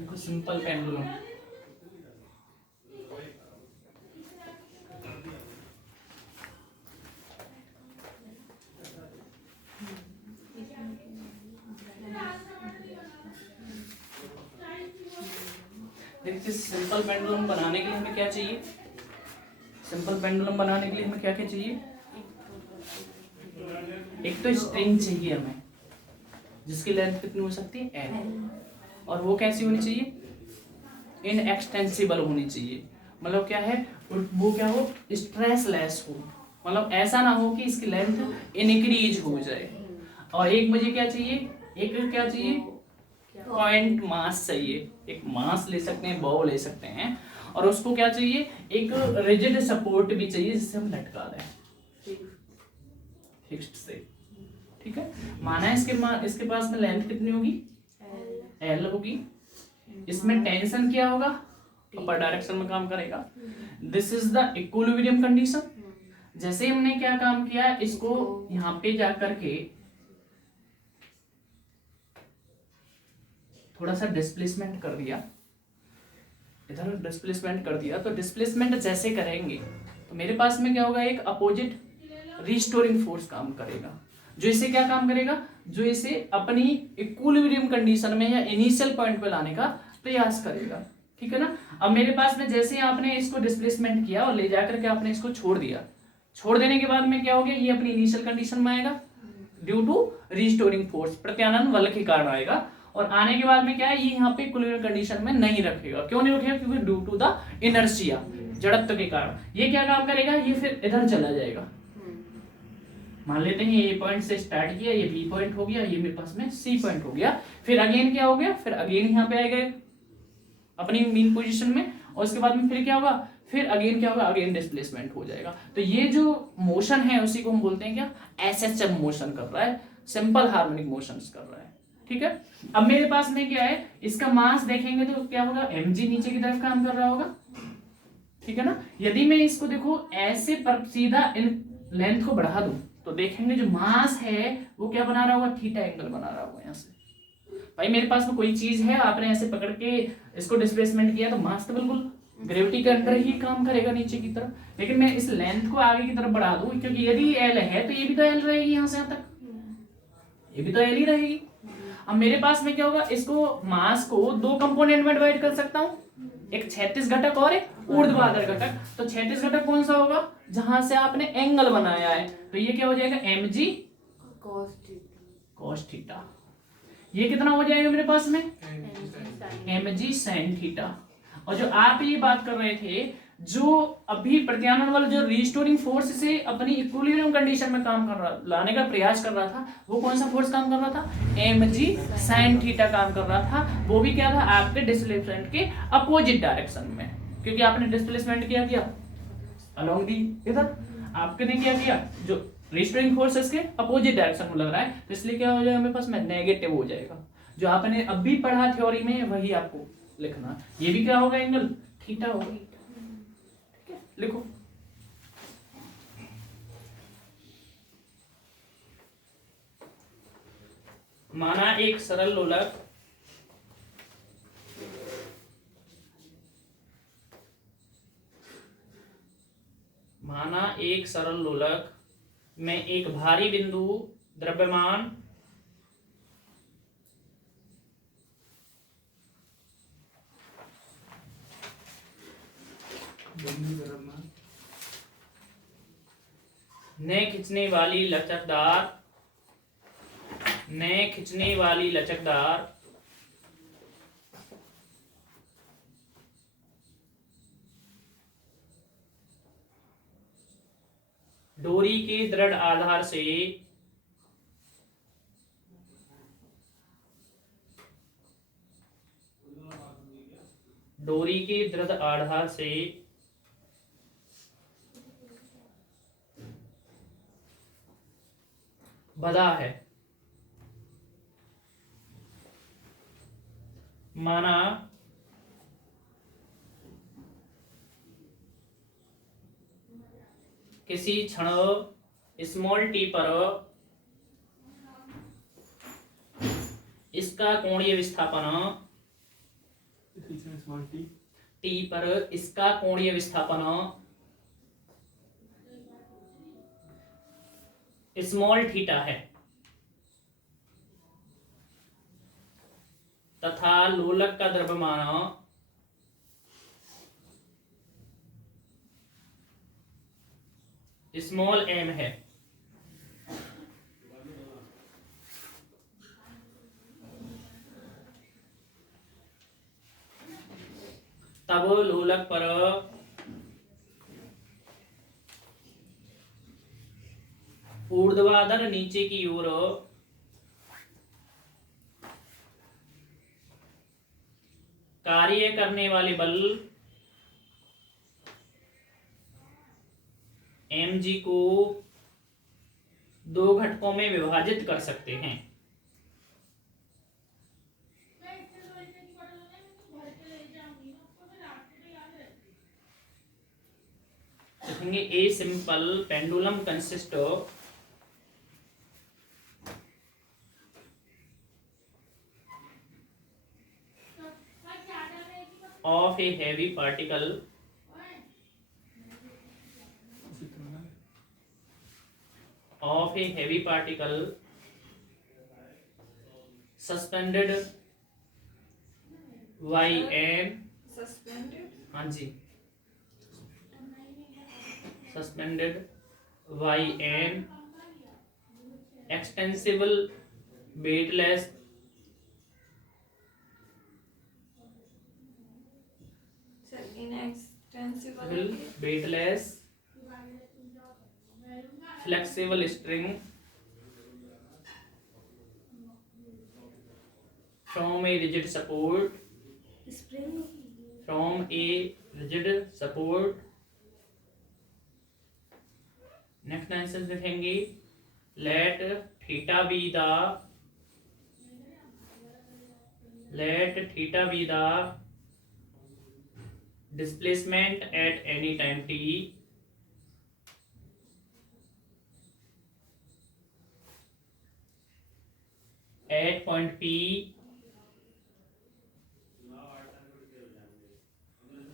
देखो simple pendulum, देखिए simple pendulum बनाने के लिए हमें क्या चाहिए, सिंपल पेंडुलम बनाने के लिए हमें क्या क्या चाहिए, एक तो स्ट्रिंग चाहिए हमें जिसकी लेंथ कितनी हो सकती है एल, और वो कैसी होनी चाहिए, इनएक्सटेंसिबल होनी चाहिए। मतलब क्या है वो, क्या हो, स्ट्रेस लेस हो, मतलब ऐसा ना हो कि इसकी लेंथ इनक्रीज हो जाए। और एक मुझे क्या चाहिए, एक क्या चाहिए, पॉइंट मास चाहिए, एक मास ले सकते हैं, बॉल ले सकते हैं, और उसको क्या चाहिए, एक रिजिड सपोर्ट भी चाहिए जिससे हम लटका दें फिक्स्ड से। ठीक है, माना है इसके पास में लेंथ कितनी होगी, एल होगी, इसमें टेंशन क्या होगा, अपर डायरेक्शन में काम करेगा। This is the equilibrium condition. जैसे हमने क्या काम किया, इसको यहाँ पे जाकर के थोड़ा सा डिस्प्लेसमेंट कर दिया, इधर डिस्प्लेसमेंट कर दिया, तो डिस्प्लेसमेंट जैसे करेंगे तो मेरे पास में क्या होगा, एक अपोजिट रिस्टोरिंग फोर्स काम करेगा, जो इसे क्या काम करेगा, जो इसे अपनी इक्विलिब्रियम कंडीशन में या इनिशियल पॉइंट पे लाने का प्रयास करेगा। ठीक है ना। अब मेरे पास में जैसे आपने इसको डिस्प्लेसमेंट किया और ले जाकर के आपने इसको छोड़ दिया, छोड़ देने के बाद में क्या हो गया, ये अपनी इनिशियल कंडीशन में आएगा ड्यू टू रिस्टोरिंग फोर्स, प्रत्यानयन बल के कारण आएगा। और आने के बाद में क्या है, ये यहाँ पे इक्विलिब्रियम कंडीशन में नहीं रखेगा। क्यों नहीं रखेगा, क्योंकि ड्यू टू द इनर्शिया, जड़त्व के कारण ये क्या काम करेगा, ये फिर इधर चला जाएगा। मान लेते हैं ये पॉइंट से स्टार्ट किया, ये बी पॉइंट हो गया, ये मेरे पास में सी पॉइंट हो गया, फिर अगेन क्या हो गया, फिर अगेन यहाँ पे आएगा अपनी मीन पोजीशन में, और उसके बाद में फिर क्या होगा, फिर अगेन क्या होगा, अगेन डिस्प्लेसमेंट हो जाएगा। तो ये जो मोशन है उसी को हम बोलते हैं क्या, एसएचएम मोशन कर रहा है, सिंपल हार्मोनिक मोशंस कर रहा है। ठीक है, अब मेरे पास में क्या है, इसका मास देखेंगे तो क्या होगा, mg नीचे की तरफ काम कर रहा होगा। ठीक है ना। यदि मैं इसको देखो ऐसे पर सीधा इन लेंथ को बढ़ा दूं तो देखेंगे जो मास है वो क्या बना रहा होगा, थीटा एंगल बना रहा होगा। यहाँ से भाई मेरे पास में कोई चीज है, आपने ऐसे पकड़ के इसको डिस्प्लेसमेंट किया तो मास तो बिल्कुल ग्रेविटी के अंदर ही काम करेगा नीचे की तरफ, लेकिन मैं इस लेंथ को आगे की तरफ बढ़ा दूं, क्योंकि यदि एल है तो ये भी तो एल रहेगी, यहाँ से यहाँ तक ये भी तो एल ही रहेगी। अब मेरे पास में क्या होगा, इसको मास को दो कंपोनेंट में डिवाइड कर सकता हूँ, एक क्षैतिज घटक और एक ऊर्ध्वाधर घटक। तो क्षैतिज घटक कौन सा होगा, जहां से आपने एंगल बनाया है, तो ये क्या हो जाएगा, mg cos थीटा। ये कितना हो जाएगा मेरे पास में, mg sin थीटा। और जो आप ये बात कर रहे थे, जो अभी प्रत्यानयन बल जो रिस्टोरिंग फोर्स से अपनी इक्विलिब्रियम कंडीशन में काम कर रहा, लाने का प्रयास कर रहा था, वो कौन सा फोर्स काम कर रहा था, mg sin थीटा काम कर रहा था। वो भी क्या था, आपके डिस्प्लेसमेंट के अपोजिट डायरेक्शन में, क्योंकि आपने डिस्प्लेसमेंट किया अलोंग दी इधर, आपने क्या किया, जो रिस्टोरिंग फोर्स इसके अपोजिट डायरेक्शन में लग रहा है, तो इसलिए क्या हो जाएगा मेरे पास में, नेगेटिव हो जाएगा। जो आपने अभी पढ़ा थ्योरी में वही आपको लिखना। ये भी क्या होगा, एंगल थीटा होगा। ठीक है, लिखो। माना एक सरल लोलक में एक भारी बिंदु द्रव्यमान ने खींचने वाली लचकदार डोरी के दृढ़ आधार से बंधा है। माना किसी क्षण स्मॉल टी पर इसका कोणीय विस्थापन स्मॉल टी टी पर इसका कोणीय विस्थापन स्मॉल थीटा है तथा लोलक का द्रव्यमान स्मॉल एम है। तब लोलक पर ऊर्ध्वाधर नीचे की ओर कार्य करने वाले बल mg को दो घटकों में विभाजित कर सकते हैं। देखेंगे a simple pendulum consist of a heavy particle suspended yn हाँ जी suspended yn extensible weightless flexible string from a rigid support next answer देखेंगे let theta be the displacement at any time t at point P.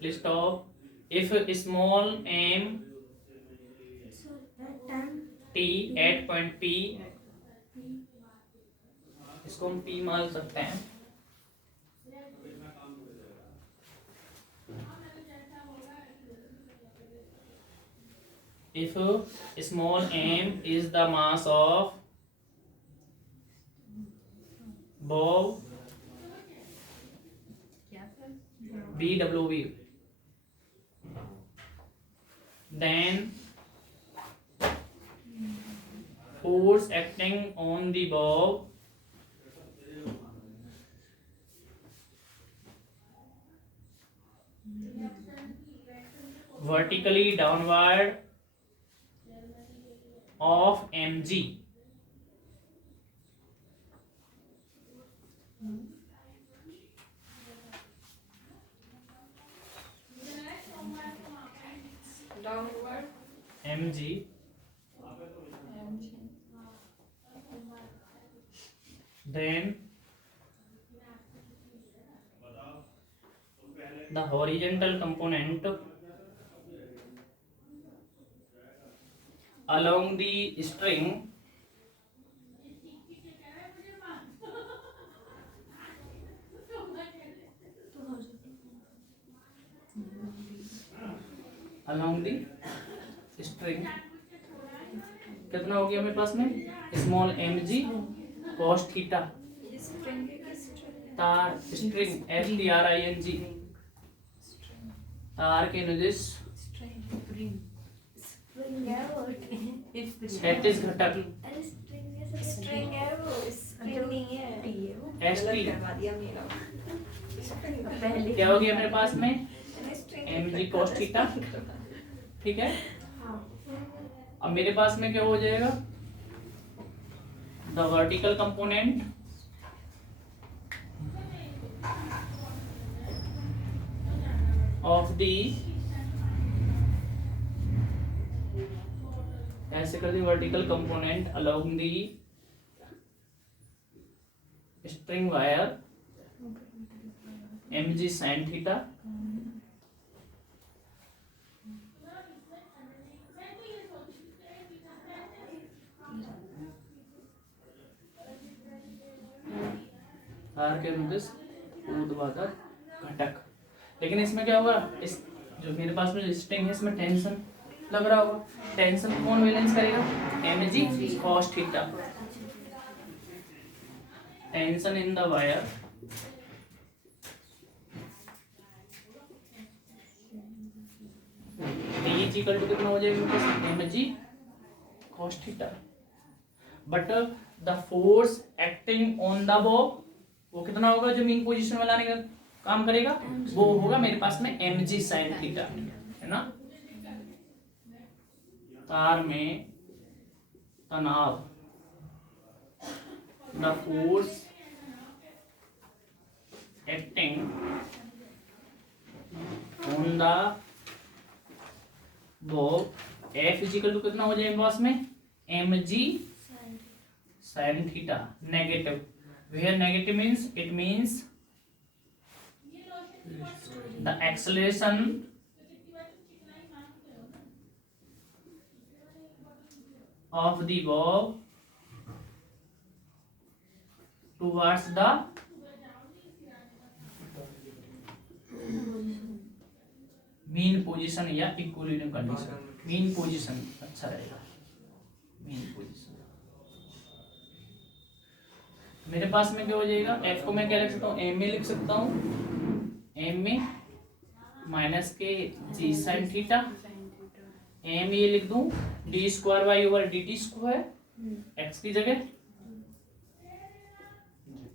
Please stop. If small m t at point P, इसको हम P मान सकते हैं। If small m is the mass of ball BWV, then force acting on the ball vertically downward of mg then the horizontal component along the string कितना हो गया मेरे पास में स्मॉल mg cos थीटा तार स्ट्रिंग STRING तार के नुदिश क्षैतिज घटक ST क्या हो गया मेरे पास में mg cos थीटा। ठीक है, अब मेरे पास में क्या हो जाएगा the vertical component of the ऐसे कर दी vertical component along the string wire mg sin theta आर के अनुदिश ऊर्ध्वाधर घटक। लेकिन इसमें क्या होगा, इस जो मेरे पास में स्ट्रिंग है इसमें टेंशन लग रहा होगा, टेंशन कौन बैलेंस करेगा, mg cos theta. Tension in the wire D equal to कितना हो जाएगा, mg cos theta. But the force acting on the bob वो कितना होगा, जो मीन पोजीशन में लाने का काम करेगा वो होगा मेरे पास में mg sin थीटा, है ना। तार में तनाव, the force acting on the bob F equal to कितना हो जाएगा मेरे पास में, mg sin theta. Negative, where negative means it means the acceleration of the bob towards the mean position या equilibrium condition। mean position अच्छा रहेगा, mean position। मेरे पास में क्या हो जाएगा, F को मैं क्या लिख सकता हूँ, एम ए लिख सकता हूँ, M a minus k g sine theta, m a लिख दूं d square y over d t square x की जगह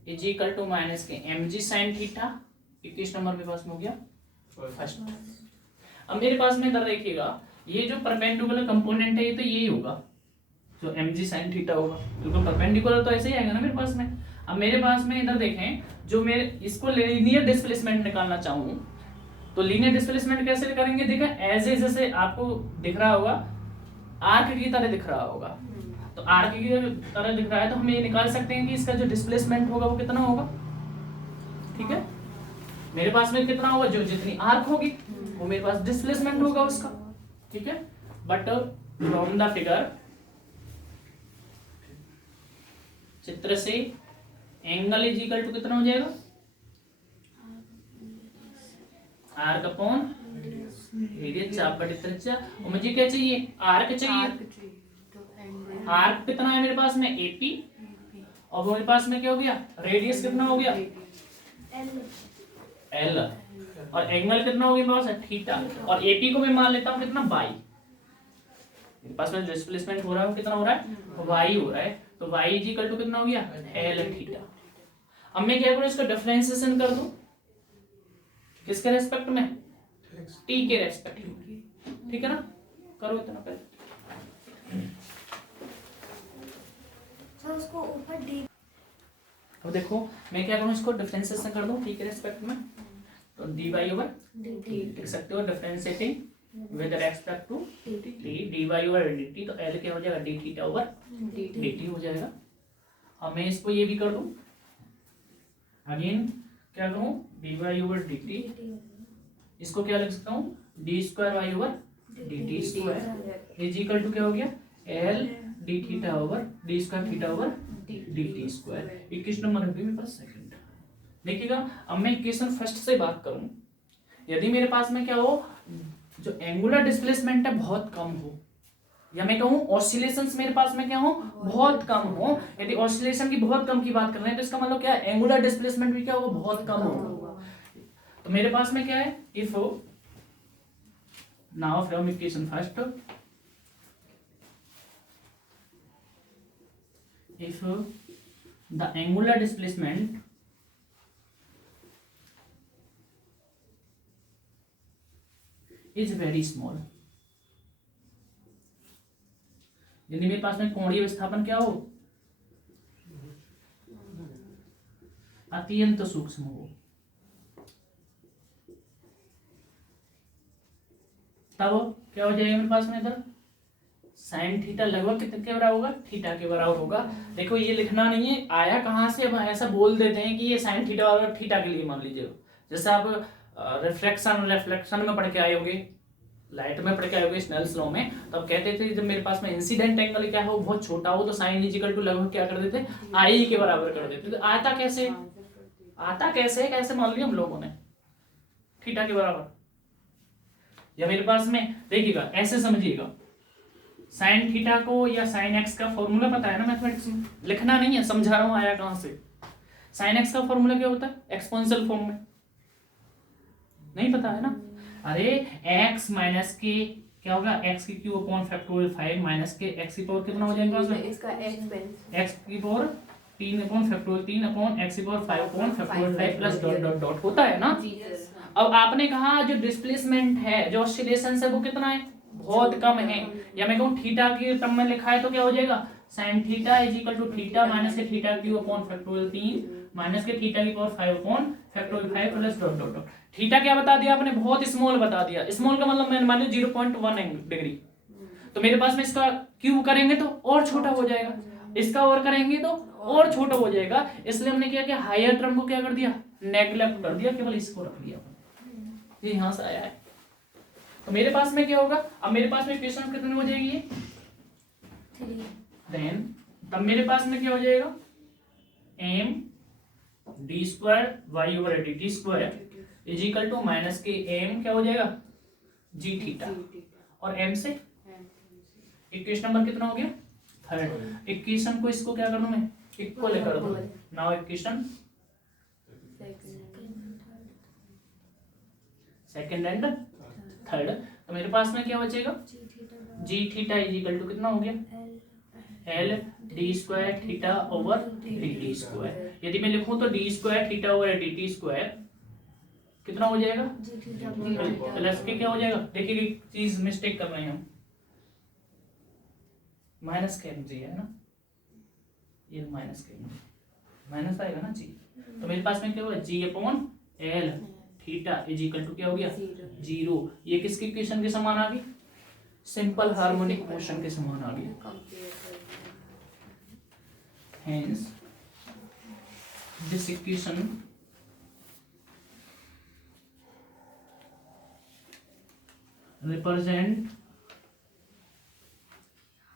is equal to minus k m g sine theta. 21 number मेरे पास में हो गया फर्स्ट। अब मेरे पास में इधर देखिएगा, ये जो परपेंडिकुलर कंपोनेंट है ये तो यही होगा जो mg sin थीटा होगा, बिल्कुल परपेंडिकुलर तो ऐसे ही आएगा ना मेरे पास में। अब मेरे पास में इधर देखें, जो मेरे इसको लीनियर डिस्प्लेसमेंट निकालना चाहूँ तो लीनियर डिस्प्लेसमेंट कैसे करेंगे, देखा एज ए जैसे आपको दिख रहा होगा आर्क की तरह दिख रहा होगा, तो आर्क की तरह दिख रहा है तो हम ये निकाल सकते हैं कि इसका जो डिस्प्लेसमेंट होगा वो कितना होगा। ठीक है, मेरे पास में कितना होगा, जो जितनी आर्क होगी वो मेरे पास डिस्प्लेसमेंट होगा उसका। ठीक है, बट फ्रॉम द फिगर चित्र से एंगल इज इक्वल टू कितना हो जाएगा, आर्क अपॉन रेडियस चाप बटे त्रिज्या। और मुझे क्या चाहिए, आर्क चाहिए। आर्क कितना है मेरे पास में एपी, और मेरे पास में क्या हो गया, रेडियस कितना हो गया एल, और एंगल कितना हो गया मेरे पास थीटा, और एपी को मैं मान लेता हूँ कितना बाई। मेरे पास में डिस्प्लेसमेंट हो रहा है कितना हो रहा है, वाई हो रहा है, तो y इज इक्वल टू कितना हो गया एल थीटा। अब मैं क्या करूं, इसका डिफरेंशिएशन कर दूं किसके रेस्पेक्ट में, t के रेस्पेक्ट में। ठीक है ना, करो इतना पहले। तो उसको ऊपर d, अब देखो मैं क्या करूं, इसको डिफरेंशिएशन कर दूं t के रेस्पेक्ट में, तो dy ओवर dt लिख सकते हो, differentiating with respect to t, dy over dt, तो l क्या हो जाएगा d थीटा ओवर dt हो जाएगा। अब मैं इसको ये भी कर दूं, अगेन क्या करूं, dy ओवर dt, इसको क्या लिख सकता हूं, d square y over dt square is equal to क्या हो गया l d theta over d square theta over dt square. 21 number है मेरे पास सेकंड। देखिएगा, अब मैं इक्वेशन फर्स्ट से बात करूं, यदि मेरे पास में क्या हो, जो एंगुलर डिस्प्लेसमेंट है बहुत कम हो, या मैं कहूं ऑसिलेशंस मेरे पास में क्या हो बहुत कम हो, यदि ऑसिलेशन की बहुत कम की बात कर रहे हैं तो इसका मतलब क्या है, एंगुलर डिस्प्लेसमेंट भी क्या हो बहुत कम हो। तो मेरे पास में क्या है, if now from equation first, if the angular displacement is very small, यदि मेरे पास में कोणीय विस्थापन क्या हो अत्यंत सूक्ष्म हो, तब क्या हो जाएगा मेरे पास में इधर साइन थीटा लगभग कितने के बराबर होगा, थीटा के बराबर होगा। देखो ये लिखना नहीं है, आया कहां से, अब ऐसा बोल देते हैं कि ये साइन थीटा बराबर थीटा के लिए मान लीजिए, जैसे आप रिफ्लेक्शन में पढ़ के आए होगे, लाइट में पढ़ के आए होगे स्नेल्स लॉ में, तो अब कहते थे जब मेरे पास में इंसिडेंट एंगल क्या हो बहुत छोटा हो तो साइन इजिकल टू लगभग क्या कर देते आई के बराबर कर देते। तो आता कैसे कैसे मान लिया हम लोगों ने थीटा के बराबर। या मेरे पास में देखिएगा ऐसे समझिएगा, साइन थीटा को या साइन एक्स का फॉर्मूला पता है ना मैथमेटिक्स में, लिखना नहीं है, समझा रहा हूं आया कहां से। साइन एक्स का फॉर्मूला क्या होता है एक्सपोनेंशियल फॉर्म में, नहीं पता है ना। अरे x माइनस के क्या होगा x की क्यूब अपॉन फैक्टोरियल 5 माइनस के x की पावर कितना हो जाएगा उसमें इसका x की power 3 upon factorial 3 upon x की power 5 upon factorial 5 plus dot dot dot होता है ना। अब आपने कहा जो डिस्प्लेसमेंट है जो ऑसिलेशन है वो कितना है बहुत कम है, या मैं कहूं थीटा के टर्म में लिखा है तो क्या हो जाएगा sin theta is equal to theta minus के theta cube upon factorial 3 minus के थीटा की power 5 upon factorial 5 plus dot dot dot. Theta क्या बता दिया आपने बहुत स्मॉल बता दिया, स्मॉल का मतलब मैंने मान लिया 0.1 डिग्री, तो मेरे पास में इसका क्यूब करेंगे तो और छोटा हो जाएगा, इसका और करेंगे तो और छोटा हो जाएगा, इसलिए हमने क्या किया हायर टर्म को क्या कर दिया नेग्लेक्ट कर दिया, केवल इसको रख दिया ये यहां से आया है। तो मेरे पास में क्या होगा अब मेरे पास में इक्वेशन कितनी हो जाएगी ये 3 देन तब मेरे पास में क्या हो जाएगा m d square y over dt square is equal to minus k m क्या हो जाएगा g थीटा और m से इक्वेशन नंबर कितना हो गया थर्ड। इक्वेशन को इसको क्या कर दूं मैं इक्वल कर दूं, now equation second and third. तो मेरे पास में क्या बचेगा g theta is equal to कितना हो गया l d square theta over dt square. यदि मैं लिखूं तो d square theta over dt square कितना हो जाएगा प्लस के क्या हो जाएगा, देखिए एक चीज मिस्टेक कर रहे हैं हम, माइनस के जी है ना, ये माइनस के माइनस आएगा ना जी, तो मेरे पास में क्या होगा G upon L theta is equal to क्या हो गया 0। ये किसकी इक्वेशन के समान आ गई सिंपल हार्मोनिक मोशन के समान आ गई। Hence, this equation represent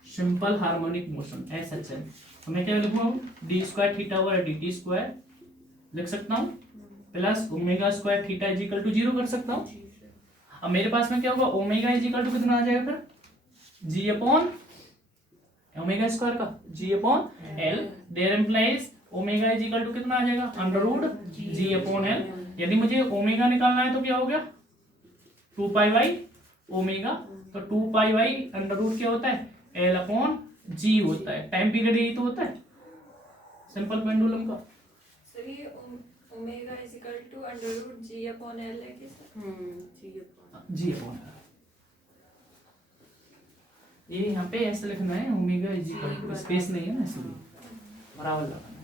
simple harmonic motion SHM। तो मैं क्या लिखूँ d square theta over d t square लिख सकता हूँ plus omega square theta is equal to 0 कर सकता हूँ। अब मेरे पास में क्या होगा ओमेगा इज इक्वल टू कितना आ जाएगा फिर जी अपॉन ओमेगा स्क्वायर का G upon L, there implies omega is equal to कितना आ जाएगा अंडर रूट जी अपॉन एल। यदि मुझे ओमेगा निकालना है तो क्या हो गया 2 पाई बाई ओमेगा, तो 2 पाई बाई अंडर रूट क्या होता है एल अपॉन जी होता है, टाइम पीरियड यही तो होता है सिंपल पेंडुलम का। सर ये omega is equal to under root ji upon l है कि सर जी अपॉन ये यहाँ पे ऐसे लिखना है omega is equal to space नहीं है ना इसलिए बराबर लगाना है।